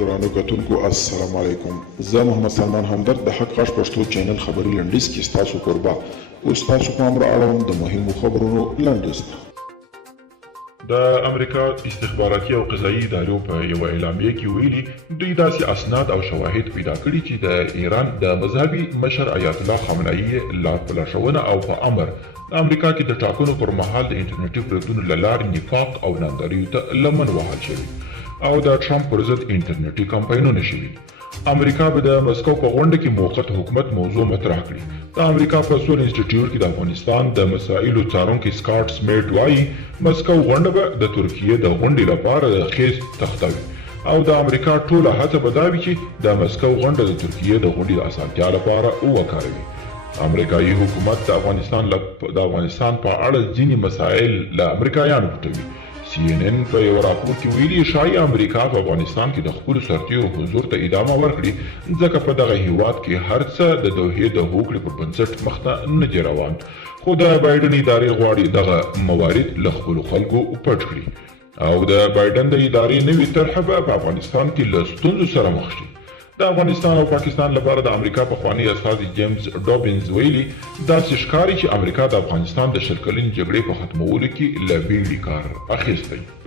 درانو کتونکو السلام علیکم. زه محمد سلمان همدرد د حق غږ پښتو چینل خبري لنډیز کې ستاسو کوربه اوس تاسو پام را اړوم د مهمو خبرونو لنډیز ته. د امریکا استخباراتي او قضایي ادارو په یو اعلامیه کې ویلي دوی داسې اسناد او شواهد پیدا کړي چې د ایران د مذهبي مشر آیت الله خامنه‌ای په لارښوونه او په امر د امریکا کې د ټاکنو پر مهال د انټرنیټي فریدونو له لارې نفاق او ناندریو ته لمن وهل شوي او د ټرمپ پر ضد انټرنیټي کمپاینونه شوي. امریکا به د مسکو په غونډه کې موقت حکومت موضوع مطرح کړي. د امریکا په سول انسټیټیوټ کې د افغانستان د مسایلو څارونکی سکاټ سمیټ وایي مسکو غونډه به د ترکیې د غونډې لپاره د خیز تخته وي او د امریکا ټوله هڅه به دا وي چې د مسکو غونډه د ترکیې د غونډې د اسانتیا لپاره وکاروي. امریکایي حکومت د افغانستان په اړه ځینې مسایل له امریکایانو پټوي. CNN په یو راپور کې ویلي ښایي امریکا په افغانستان کې د خپلو سرتیرو حضور ته ادامه ورکړي ځکه په دغه هیواد کې هر څه د دوحې د هوکړې پر بنسټ مخته نه دي روان، خو د بایډن ادارې غواړي دغه موارد له خپلو خلکو پټ کړي او د بایډن د ادارې نوې طرحه به په افغانستان کې له ستونزو سره مخ شي. د افغانستان او پاکستان لپاره د امریکا پخوانی استازي جیمز ډوبینز ویلي داسې ښکاري چې امریکا د افغانستان د 100 کلنې جګړې په ختمولو کې له بیړې کار اخیستی.